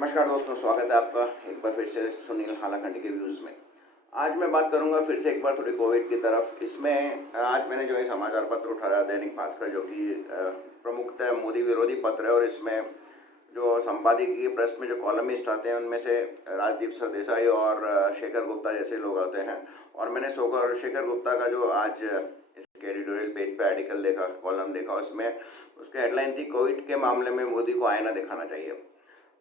नमस्कार दोस्तों, स्वागत है आपका एक बार फिर से सुनील हालाखंड के व्यूज़ में। आज मैं बात करूंगा फिर से एक बार थोड़ी कोविड की तरफ। इसमें आज मैंने जो है समाचार पत्र उठाया, दैनिक भास्कर, जो कि प्रमुखतः मोदी विरोधी पत्र है, और इसमें जो संपादकीय प्रेस में जो कॉलमिस्ट आते हैं उनमें से राजदीप सरदेसाई और शेखर गुप्ता जैसे लोग आते हैं। और मैंने शेखर गुप्ता का जो आज इसके एडिटोरियल पेज पे आर्टिकल देखा, कॉलम देखा, उसमें उसकी हेडलाइन थी, कोविड के मामले में मोदी को आईना दिखाना चाहिए।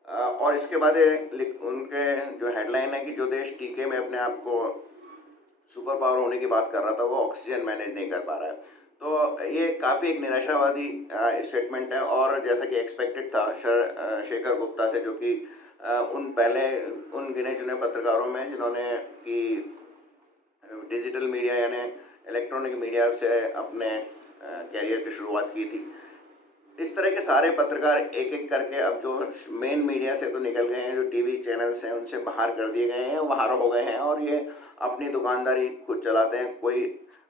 और इसके बाद उनके जो हेडलाइन है कि जो देश टीके में अपने आप को सुपर पावर होने की बात कर रहा था वो ऑक्सीजन मैनेज नहीं कर पा रहा है। तो ये काफ़ी एक निराशावादी स्टेटमेंट है। और जैसा कि एक्सपेक्टेड था शेखर गुप्ता से, जो कि उन गिने चुने पत्रकारों में जिन्होंने कि डिजिटल मीडिया यानी इलेक्ट्रॉनिक मीडिया से अपने कैरियर की शुरुआत की थी। इस तरह के सारे पत्रकार एक एक करके अब जो मेन मीडिया से तो निकल गए हैं, जो टीवी चैनल्स हैं उनसे बाहर कर दिए गए हैं, बाहर हो गए हैं, और ये अपनी दुकानदारी खुद चलाते हैं। कोई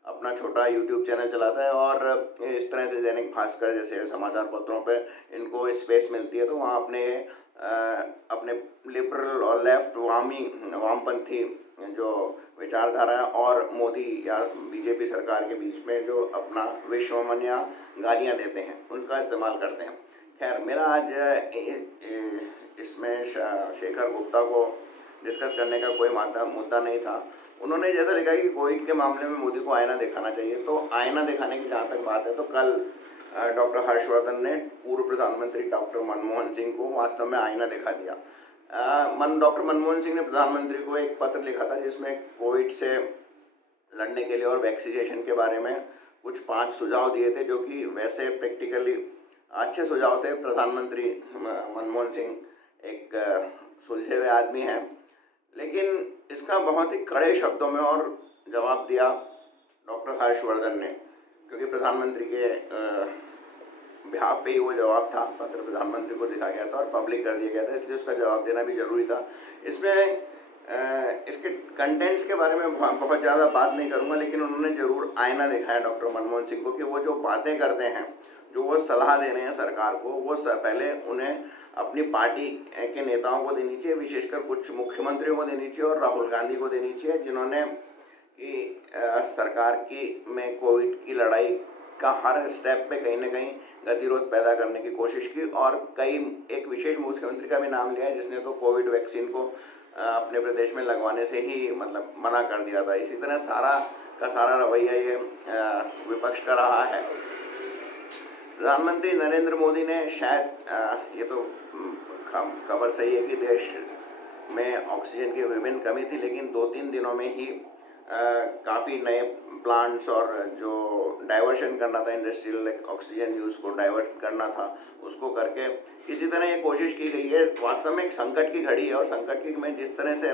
अपना छोटा यूट्यूब चैनल चलाता है और इस तरह से दैनिक भास्कर जैसे समाचार पत्रों पे इनको स्पेस मिलती है तो वहाँ अपने लिबरल और लेफ्ट वामपंथी जो विचारधारा और मोदी या बीजेपी सरकार के बीच में जो अपना विश्वमन या गालियाँ देते हैं उसका इस्तेमाल करते हैं। खैर, मेरा आज इसमें शेखर गुप्ता को डिस्कस करने का कोई मुद्दा नहीं था। उन्होंने जैसा लिखा कि कोविड के मामले में मोदी को आईना दिखाना चाहिए, तो आईना दिखाने की जहाँ तक बात है तो कल डॉक्टर हर्षवर्धन ने पूर्व प्रधानमंत्री डॉक्टर मनमोहन सिंह को वास्तव में आईना दिखा दिया। डॉक्टर मनमोहन सिंह ने प्रधानमंत्री को एक पत्र लिखा था जिसमें कोविड से लड़ने के लिए और वैक्सीनेशन के बारे में कुछ 5 सुझाव दिए थे, जो कि वैसे प्रैक्टिकली अच्छे सुझाव थे। प्रधानमंत्री मनमोहन सिंह एक सुलझे हुए आदमी हैं, लेकिन इसका बहुत ही कड़े शब्दों में और जवाब दिया डॉक्टर हर्षवर्धन ने, क्योंकि प्रधानमंत्री के बिहाफ पे ही वो जवाब था। पत्र प्रधानमंत्री को दिखा गया था और पब्लिक कर दिया गया था, इसलिए उसका जवाब देना भी ज़रूरी था। इसमें इसके कंटेंट्स के बारे में बहुत ज़्यादा बात नहीं करूँगा, लेकिन उन्होंने ज़रूर आईना दिखाया डॉक्टर मनमोहन सिंह को कि वो जो बातें करते हैं, जो वो सलाह दे रहे हैं सरकार को, वो पहले उन्हें अपनी पार्टी के नेताओं को देनी चाहिए, विशेषकर कुछ मुख्यमंत्रियों को देनी चाहिए और राहुल गांधी को देनी चाहिए, जिन्होंने कि सरकार की में कोविड की लड़ाई का हर स्टेप पे कहीं ना कहीं गतिरोध पैदा करने की कोशिश की। और एक विशेष मुख्यमंत्री का भी नाम लिया है जिसने तो कोविड वैक्सीन को अपने प्रदेश में लगवाने से ही मतलब मना कर दिया था। इसी तरह सारा रवैया ये विपक्ष का रहा है। प्रधानमंत्री नरेंद्र मोदी ने शायद ये तो खबर सही है कि देश में ऑक्सीजन की विभिन्न कमी थी, लेकिन 2-3 दिनों में ही काफ़ी नए प्लांट्स और जो डाइवर्शन करना था, इंडस्ट्रियल ऑक्सीजन यूज़ को डाइवर्ट करना था, उसको करके किसी तरह ये कोशिश की गई है। वास्तव में एक संकट की घड़ी है और संकट की में जिस तरह से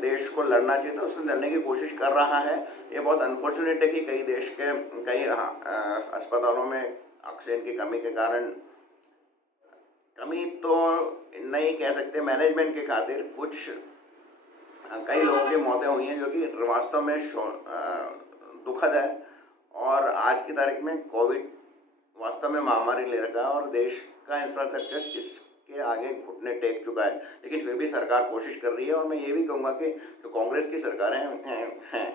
देश को लड़ना चाहिए था उससे लड़ने की कोशिश कर रहा है। ये बहुत अनफॉर्चुनेट है कि कई अस्पतालों में ऑक्सीजन की कमी के कारण, कमी तो नहीं कह सकते, मैनेजमेंट के खातिर कुछ कई लोगों की मौतें हुई हैं, जो कि वास्तव में दुखद है। और आज की तारीख में कोविड वास्तव में महामारी ले रखा है और देश का इंफ्रास्ट्रक्चर इसके आगे घुटने टेक चुका है, लेकिन फिर भी सरकार कोशिश कर रही है। और मैं ये भी कहूँगा कि जो कांग्रेस की सरकारें हैं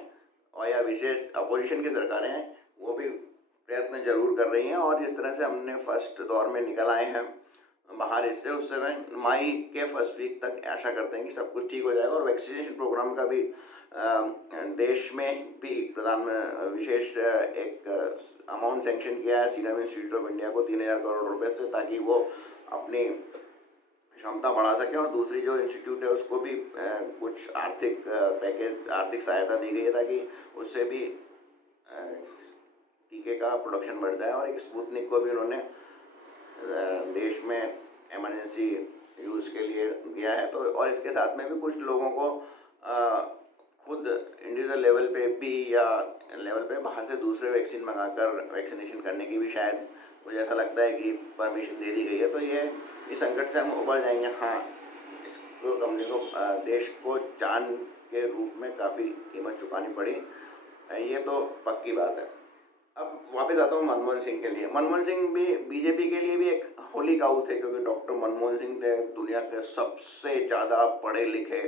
और या विशेष अपोजिशन की सरकारें हैं, वो भी प्रयत्न जरूर कर रही हैं। और जिस तरह से हमने फर्स्ट दौर में निकल आए हैं बाहर इससे, उस समय मई के फर्स्ट वीक तक आशा करते हैं कि सब कुछ ठीक हो जाएगा। और वैक्सीनेशन प्रोग्राम का भी देश में भी विशेष एक अमाउंट सेंक्शन किया है सीरम इंस्टीट्यूट ऑफ इंडिया को 3000 करोड़ रुपए से, ताकि वो अपनी क्षमता बढ़ा सके। और दूसरी जो इंस्टीट्यूट है उसको भी कुछ आर्थिक सहायता दी गई है, ताकि उससे भी टीके का प्रोडक्शन बढ़ जाए। और एक स्पुतनिक को भी उन्होंने देश में इमरजेंसी यूज़ के लिए दिया है। तो और इसके साथ में भी कुछ लोगों को खुद इंडिविजुअल लेवल पे भी या लेवल पे बाहर से दूसरे वैक्सीन मंगाकर वैक्सीनेशन करने की भी शायद मुझे ऐसा लगता है कि परमिशन दे दी गई है। तो ये इस संकट से हम उबर जाएंगे। हाँ, इसको कंपनी को देश को जान के रूप में काफ़ी कीमत चुकानी पड़ी, ये तो पक्की बात है। अब वापस आता हूँ मनमोहन सिंह के लिए। मनमोहन सिंह भी बीजेपी के लिए भी एक होली काऊ थे, क्योंकि डॉक्टर मनमोहन सिंह थे दुनिया के सबसे ज़्यादा पढ़े लिखे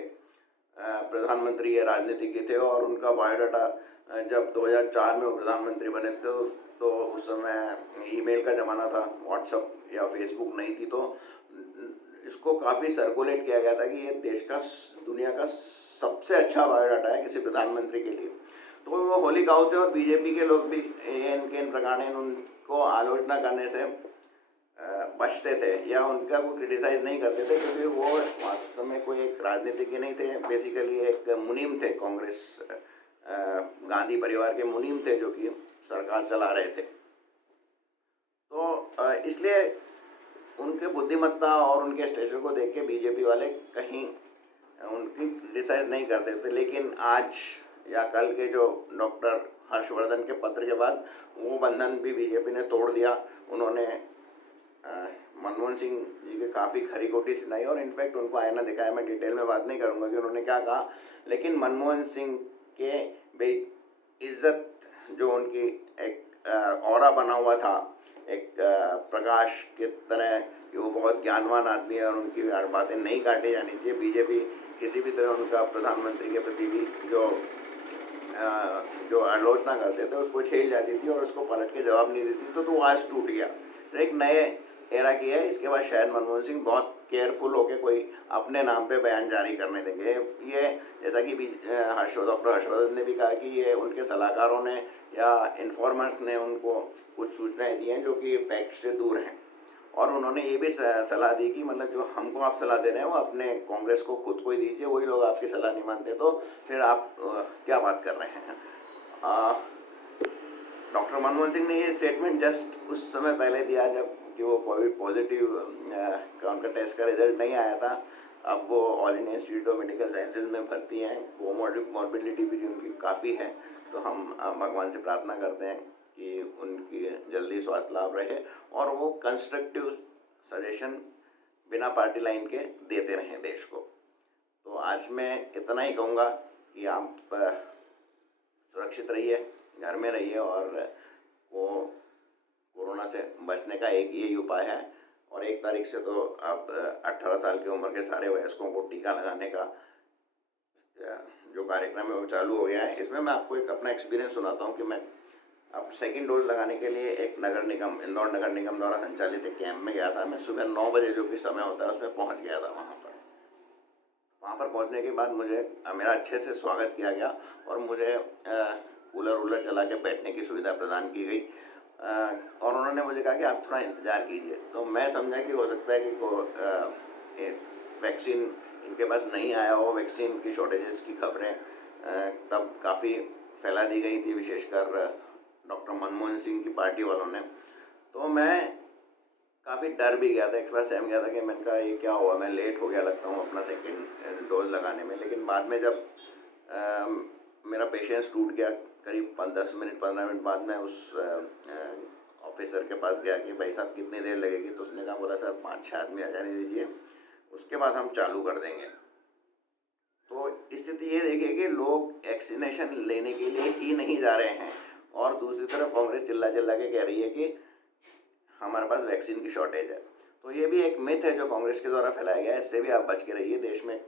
प्रधानमंत्री या राजनीतिज्ञ थे, और उनका बायोडाटा जब 2004 में वो प्रधानमंत्री बने थे तो उस समय ईमेल का ज़माना था, व्हाट्सअप या फेसबुक नहीं थी, तो इसको काफ़ी सर्कुलेट किया गया था कि ये देश का दुनिया का सबसे अच्छा बायोडाटा है किसी प्रधानमंत्री के लिए। तो वो होली काऊ थे, और बीजेपी के लोग भी इनके इन प्रकार उनको आलोचना करने से बचते थे या उनका को क्रिटिसाइज नहीं करते थे, क्योंकि वो वास्तव में कोई एक राजनीतिज्ञ नहीं थे, बेसिकली एक मुनीम थे, कांग्रेस गांधी परिवार के मुनीम थे जो कि सरकार चला रहे थे। तो इसलिए उनके बुद्धिमत्ता और उनके स्टेचर को देख के बीजेपी वाले कहीं उनकी क्रिटिसाइज नहीं करते थे। लेकिन आज या कल के जो डॉक्टर हर्षवर्धन के पत्र के बाद वो बंधन भी बीजेपी ने तोड़ दिया। उन्होंने मनमोहन सिंह जी के काफ़ी खरी खोटी सुनाई, और इनफैक्ट उनको आईना दिखाया। मैं डिटेल में बात नहीं करूंगा कि उन्होंने क्या कहा, लेकिन मनमोहन सिंह के बेइज्जत जो उनकी एक ऑरा बना हुआ था, एक प्रकाश की तरह कि वो बहुत ज्ञानवान आदमी है और उनकी बातें नहीं काटी जानी चाहिए। बीजेपी किसी भी तरह उनका प्रधानमंत्री के प्रति भी जो आलोचना करते थे उसको झेल जाती थी और उसको पलट के जवाब नहीं देती, तो वो आज टूट गया। एक नए एरा की है, इसके बाद शायद मनमोहन सिंह बहुत केयरफुल होकर कोई अपने नाम पे बयान जारी करने देंगे। ये जैसा कि डॉक्टर हर्षवर्धन ने भी कहा कि ये उनके सलाहकारों ने या इन्फॉर्मर्स ने उनको कुछ सूचनाएं दी हैं जो कि फैक्ट से दूर हैं, और उन्होंने ये भी सलाह दी कि मतलब जो हमको आप सलाह दे रहे हैं वो अपने कांग्रेस को खुद को ही दीजिए, वही लोग आपकी सलाह नहीं मानते तो फिर आप क्या बात कर रहे हैं। डॉक्टर मनमोहन सिंह ने ये स्टेटमेंट जस्ट उस समय पहले दिया जब कि वो कोविड पॉजिटिव का उनका टेस्ट का रिजल्ट नहीं आया था। अब वो all India institute of medical sciences में भर्ती हैं, वो मॉर्बिडिटी भी उनकी काफ़ी है, तो हम भगवान से प्रार्थना करते हैं कि उनकी जल्दी स्वास्थ्य लाभ रहे और वो कंस्ट्रक्टिव सजेशन बिना पार्टी लाइन के देते रहें देश को। तो आज मैं इतना ही कहूँगा कि आप सुरक्षित रहिए, घर में रहिए, और वो कोरोना से बचने का एक यही उपाय है। और 1 तारीख से तो अब 18 साल की उम्र के सारे वयस्कों को टीका लगाने का जो कार्यक्रम है वो चालू हो गया है। इसमें मैं आपको एक अपना एक्सपीरियंस सुनाता हूँ कि मैं अब सेकंड डोज लगाने के लिए एक नगर निगम, इंदौर नगर निगम द्वारा संचालित एक कैंप में गया था। मैं सुबह 9 बजे जो कि समय होता है उसमें पहुँच गया था। वहाँ पर पहुँचने के बाद मेरा अच्छे से स्वागत किया गया और मुझे कूलर चला के बैठने की सुविधा प्रदान की गई, और उन्होंने मुझे कहा कि आप थोड़ा इंतज़ार कीजिए। तो मैं समझा कि हो सकता है कि वैक्सीन इनके पास नहीं आया हो, वैक्सीन की शॉर्टेजेस की खबरें तब काफ़ी फैला दी गई थी, विशेषकर डॉक्टर मनमोहन सिंह की पार्टी वालों ने। तो मैं काफ़ी डर भी गया था, एक बार सहम गया था कि मैंने कहा ये क्या हुआ, मैं लेट हो गया लगता हूँ अपना सेकेंड डोज लगाने में। लेकिन बाद में जब मेरा पेशेंस टूट गया, करीब 15 मिनट बाद मैं उस ऑफिसर के पास गया कि भाई साहब कितनी देर लगेगी, तो उसने कहा बोला सर 5-6 आदमी आ जाने दीजिए, उसके बाद हम चालू कर देंगे। तो स्थिति ये देखिए कि लोग वैक्सीनेशन लेने के लिए ही नहीं जा रहे हैं, और दूसरी तरफ कांग्रेस चिल्ला के कह रही है कि हमारे पास वैक्सीन की शॉर्टेज है। तो ये भी एक मिथ है जो कांग्रेस के द्वारा फैलाया गया है, इससे भी आप बच के रहिए। देश में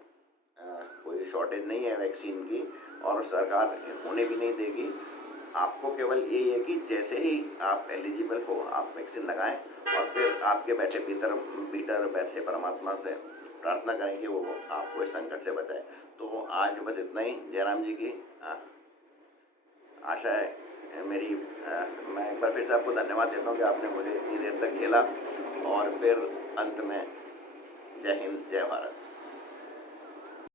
कोई शॉर्टेज नहीं है वैक्सीन की, और सरकार होने भी नहीं देगी। आपको केवल यही है कि जैसे ही आप एलिजिबल हो आप वैक्सीन लगाएं, और फिर आपके बैठे भीतर बैठे परमात्मा से प्रार्थना करें कि वो आपको इस संकट से बचाए। तो आज बस इतना ही। जयराम जी की आशा है मेरी, मैं एक बार फिर से आपको धन्यवाद देता हूँ कि आपने मुझे इतनी देर तक झेला, और फिर अंत में जय हिंद, जय भारत।